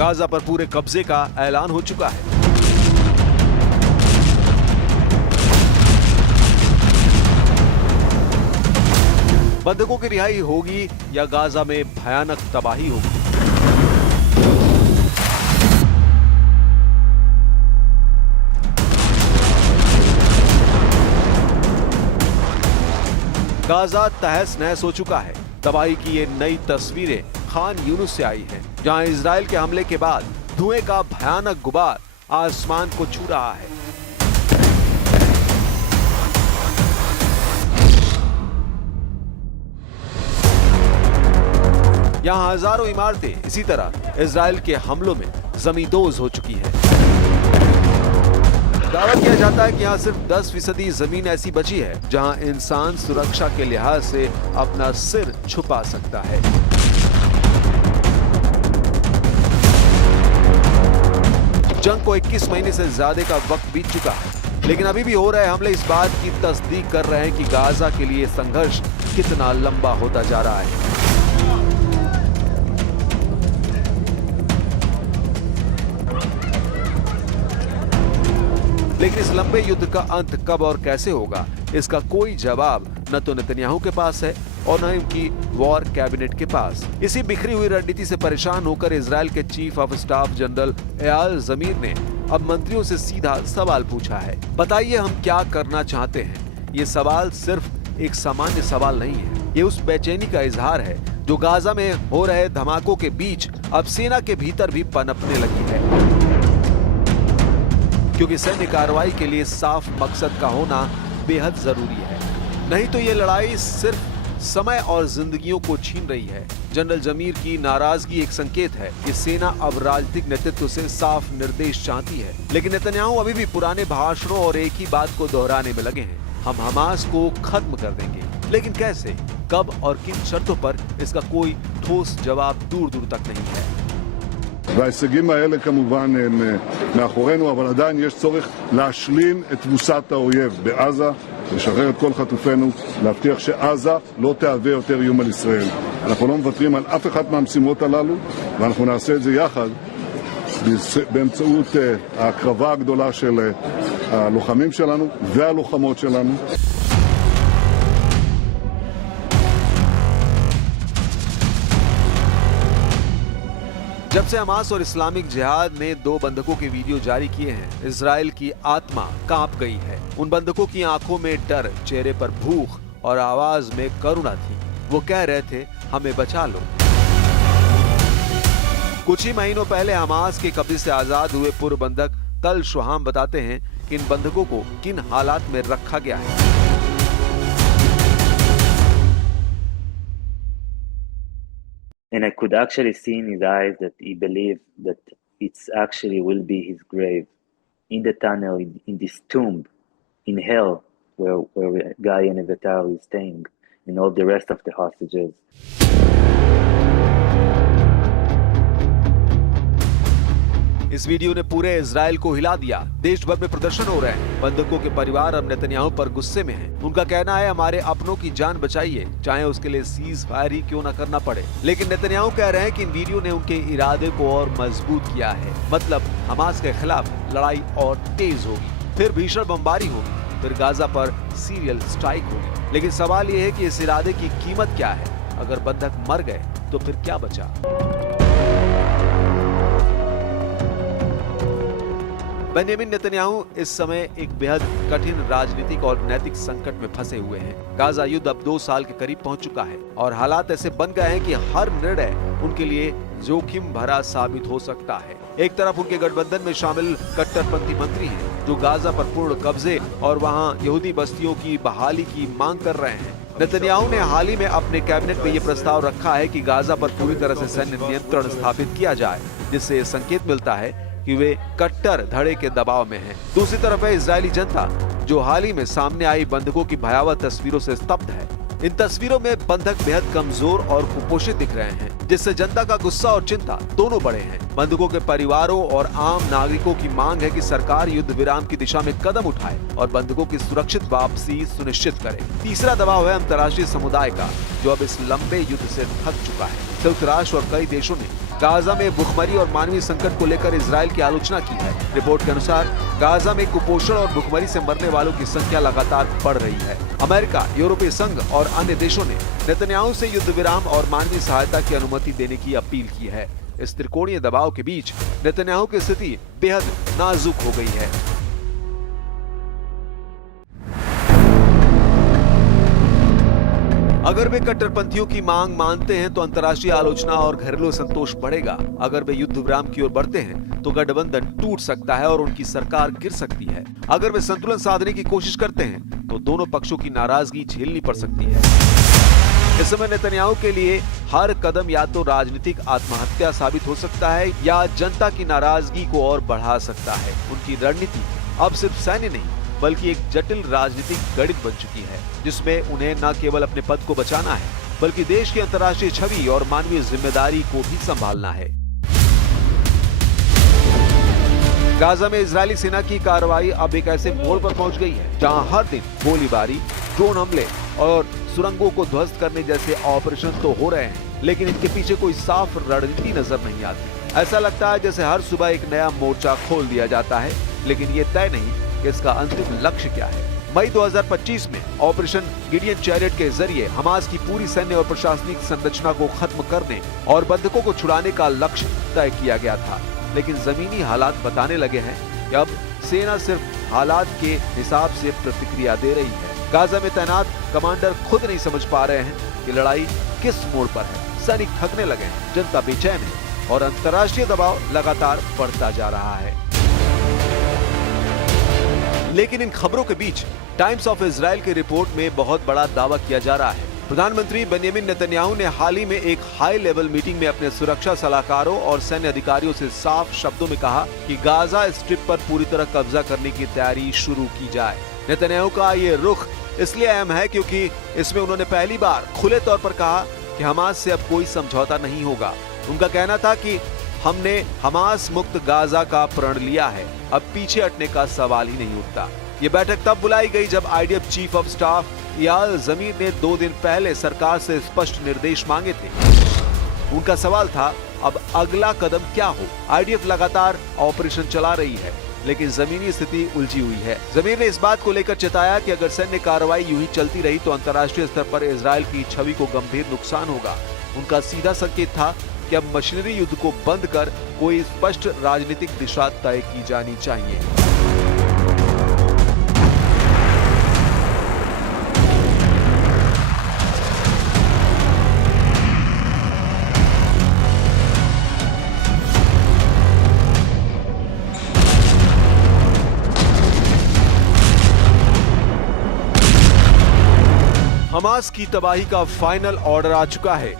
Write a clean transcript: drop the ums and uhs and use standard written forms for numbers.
Gaza पर पूरे कब्जे का ऐलान हो चुका है। बंधकों की रिहाई होगी या गाजा में भयानक तबाही होगी? गाजा तहस नहस हो चुका है। तबाही की ये नई तस्वीरें खान यूनुस से आई हैं, जहां इजराइल के हमले के बाद धुएं का भयानक गुबार आसमान को छू रहा है। यहां हजारों इमारतें इसी तरह इजराइल के हमलों में जमींदोज हो चुकी है। दावा किया जाता है कि यहाँ सिर्फ 10% जमीन ऐसी बची है जहां इंसान सुरक्षा के लिहाज से अपना सिर छुपा सकता है। जंग को 21 महीने से ज्यादा का वक्त बीत चुका है, लेकिन अभी भी हो रहे हमले इस बात की तस्दीक कर रहे हैं कि गाजा के लिए संघर्ष कितना लंबा होता जा रहा है। लेकिन इस लंबे युद्ध का अंत कब और कैसे होगा, इसका कोई जवाब न तो नेतन्याहू के पास है और न उनकी वॉर कैबिनेट के पास। इसी बिखरी हुई रणनीति से परेशान होकर इजराइल के chief of staff general Eyal Zamir ने अब मंत्रियों से सीधा सवाल पूछा है, बताइए हम क्या करना चाहते हैं। ये सवाल सिर्फ एक सामान्य सवाल नहीं है, ये उस बेचैनी का इजहार है जो गाजा में हो रहे धमाकों के बीच अब सेना के भीतर भी पनपने लगी है। क्योंकि सैन्य कार्रवाई के लिए साफ मकसद का होना बेहद जरूरी है, नहीं तो ये लड़ाई सिर्फ समय और जिंदगियों को छीन रही है। जनरल जमीर की नाराजगी एक संकेत है कि सेना अब राजनीतिक नेतृत्व से साफ निर्देश चाहती है, लेकिन नेतन्याहू अभी भी पुराने भाषणों और एक ही बात को दोहराने में लगे हैं, हम हमास को खत्म कर देंगे। लेकिन कैसे, कब और किन शर्तों पर, इसका कोई ठोस जवाब दूर दूर तक नहीं है। וההישגים האלה כמובן הם מאחורינו, אבל עדיין יש צורך להשלים את תבוסת האויב בעזה, לשחרר את כל חטופינו, להבטיח שעזה לא תהווה יותר איום על ישראל. אנחנו לא מוותרים על אף אחת מהמשימות הללו, ואנחנו נעשה את זה יחד באמצעות ההקרבה הגדולה של הלוחמים שלנו והלוחמות שלנו. जब से हमास और इस्लामिक जिहाद ने 2 बंधकों के वीडियो जारी किए हैं, इजराइल की आत्मा कांप गई है। उन बंधकों की आंखों में डर, चेहरे पर भूख और आवाज में करुणा थी। वो कह रहे थे, हमें बचा लो। कुछ ही महीनों पहले हमास के कब्जे से आजाद हुए पूर्व बंधक तल शुहाम बताते हैं कि इन बंधकों को किन हालात में रखा गया है। And I could actually see in his eyes that he believed that it's actually will be his grave in the tunnel, in this tomb, in hell, where Guy and Evitar is staying, and all the rest of the hostages. इस video ने पूरे Israel को हिला दिया। देश भर में प्रदर्शन हो रहे हैं। बंधकों के परिवार अब नेतन्याहू पर गुस्से में हैं। उनका कहना है, हमारे अपनों की जान बचाइए, चाहे उसके लिए सीज फायर ही क्यों न करना पड़े। लेकिन नेतन्याहू कह रहे हैं कि इन वीडियो ने उनके इरादे को और मजबूत किया है। मतलब हमास के खिलाफ लड़ाई और तेज होगी, फिर भीषण बमबारी होगी, फिर गाजा पर सीरियल स्ट्राइक होगी। लेकिन सवाल ये है कि इस इरादे की कीमत क्या है? अगर बंधक मर गए तो फिर क्या बचा? बेंजामिन नेतन्याहू इस समय एक बेहद कठिन राजनीतिक और नैतिक संकट में फंसे हुए हैं। गाजा युद्ध अब 2 साल के करीब पहुंच चुका है और हालात ऐसे बन गए हैं कि हर निर्णय उनके लिए जोखिम भरा साबित हो सकता है। एक तरफ उनके गठबंधन में शामिल कट्टरपंथी मंत्री हैं जो गाजा पर पूर्ण कब्जे और वहां यहूदी बस्तियों की बहाली की मांग कर रहे हैं। नेतन्याहू ने हाल ही में अपने कैबिनेट में यह प्रस्ताव रखा है कि गाजा पर पूरी तरह से सैन्य नियंत्रण स्थापित किया जाए, जिससे संकेत मिलता है कि वे कट्टर धड़े के दबाव में हैं। दूसरी तरफ है इजरायली जनता, जो हाल ही में सामने आई बंधकों की भयावह तस्वीरों से स्तब्ध है। इन तस्वीरों में बंधक बेहद कमजोर और कुपोषित दिख रहे हैं, जिससे जनता का गुस्सा और चिंता दोनों बढ़े हैं। बंधकों के परिवारों और आम नागरिकों की मांग है कि सरकार युद्ध विराम की दिशा में कदम उठाए और बंधकों की सुरक्षित वापसी सुनिश्चित करे। तीसरा दबाव है अंतर्राष्ट्रीय समुदाय का, जो अब इस लंबे युद्ध से थक चुका है। संयुक्त राष्ट्र और कई देशों ने गाजा में भुखमरी और मानवीय संकट को लेकर इजराइल की आलोचना की है। रिपोर्ट के अनुसार गाजा में कुपोषण और भुखमरी से मरने वालों की संख्या लगातार बढ़ रही है। अमेरिका, यूरोपीय संघ और अन्य देशों ने नेतन्याहू से युद्ध विराम और मानवीय सहायता की अनुमति देने की अपील की है। इस त्रिकोणीय दबाव के बीच नेतन्याहू की स्थिति बेहद नाजुक हो गई है। अगर वे कट्टरपंथियों की मांग मानते हैं तो अंतर्राष्ट्रीय आलोचना और घरेलू संतोष बढ़ेगा। अगर वे युद्ध विराम की ओर बढ़ते हैं तो गठबंधन टूट सकता है और उनकी सरकार गिर सकती है। अगर वे संतुलन साधने की कोशिश करते हैं तो दोनों पक्षों की नाराजगी झेलनी पड़ सकती है। इस समय नेतन्याहू के लिए हर कदम या तो राजनीतिक आत्महत्या साबित हो सकता है या जनता की नाराजगी को और बढ़ा सकता है। उनकी रणनीति अब सिर्फ सैन्य नहीं बल्कि एक जटिल राजनीतिक गणित बन चुकी है, जिसमें उन्हें न केवल अपने पद को बचाना है बल्कि देश की अंतर्राष्ट्रीय छवि और मानवीय जिम्मेदारी को भी संभालना है। गाजा में इजरायली सेना की कार्रवाई अब एक ऐसे मोड़ पर पहुंच गई है जहां हर दिन गोलीबारी, ड्रोन हमले और सुरंगों को ध्वस्त करने जैसे ऑपरेशन तो हो रहे हैं, लेकिन इनके पीछे कोई साफ रणनीति नजर नहीं आती। ऐसा लगता है जैसे हर सुबह एक नया मोर्चा खोल दिया जाता है, लेकिन ये तय नहीं कि इसका अंतिम लक्ष्य क्या है। मई 2025 में ऑपरेशन गिडियन चैरियट के जरिए हमास की पूरी सैन्य और प्रशासनिक संरचना को खत्म करने और बंधकों को छुड़ाने का लक्ष्य तय किया गया था, लेकिन जमीनी हालात बताने लगे हैं कि अब सेना सिर्फ हालात के हिसाब से प्रतिक्रिया दे रही है। गाजा में तैनात कमांडर खुद नहीं समझ पा रहे हैं कि लड़ाई किस मोड़ पर है। सैनिक थकने लगे हैं, जनता बेचैन है और अंतर्राष्ट्रीय दबाव लगातार बढ़ता जा रहा है। लेकिन इन खबरों के बीच टाइम्स ऑफ इजराइल की रिपोर्ट में बहुत बड़ा दावा किया जा रहा है। प्रधानमंत्री बेंयामिन नेतन्याहू ने हाल ही में एक हाई लेवल मीटिंग में अपने सुरक्षा सलाहकारों और सैन्य अधिकारियों से साफ शब्दों में कहा कि गाजा स्ट्रिप पर पूरी तरह कब्जा करने की तैयारी शुरू की जाए। नेतन्याहू का ये रुख इसलिए अहम है क्योंकि इसमें उन्होंने पहली बार खुले तौर पर कहा कि हमास से अब कोई समझौता नहीं होगा। उनका कहना था कि हमने हमास मुक्त गाजा का प्रण लिया है, अब पीछे हटने का सवाल ही नहीं उठता। ये बैठक तब बुलाई गई जब IDF chief of staff Eyal Zamir ने 2 दिन पहले सरकार से स्पष्ट निर्देश मांगे थे। उनका सवाल था अब अगला कदम क्या हो। आईडीएफ लगातार ऑपरेशन चला रही है, लेकिन जमीनी स्थिति उलझी हुई है। ज़मीर ने इस बात को लेकर चेताया कि अगर सैन्य कार्रवाई यूं ही चलती रही तो अंतर्राष्ट्रीय स्तर पर इजराइल की छवि को गंभीर नुकसान होगा। उनका सीधा संकेत था कि अब मशीनरी युद्ध को बंद कर कोई स्पष्ट राजनीतिक दिशा तय की जानी चाहिए। हमास की तबाही का फाइनल ऑर्डर आ चुका है।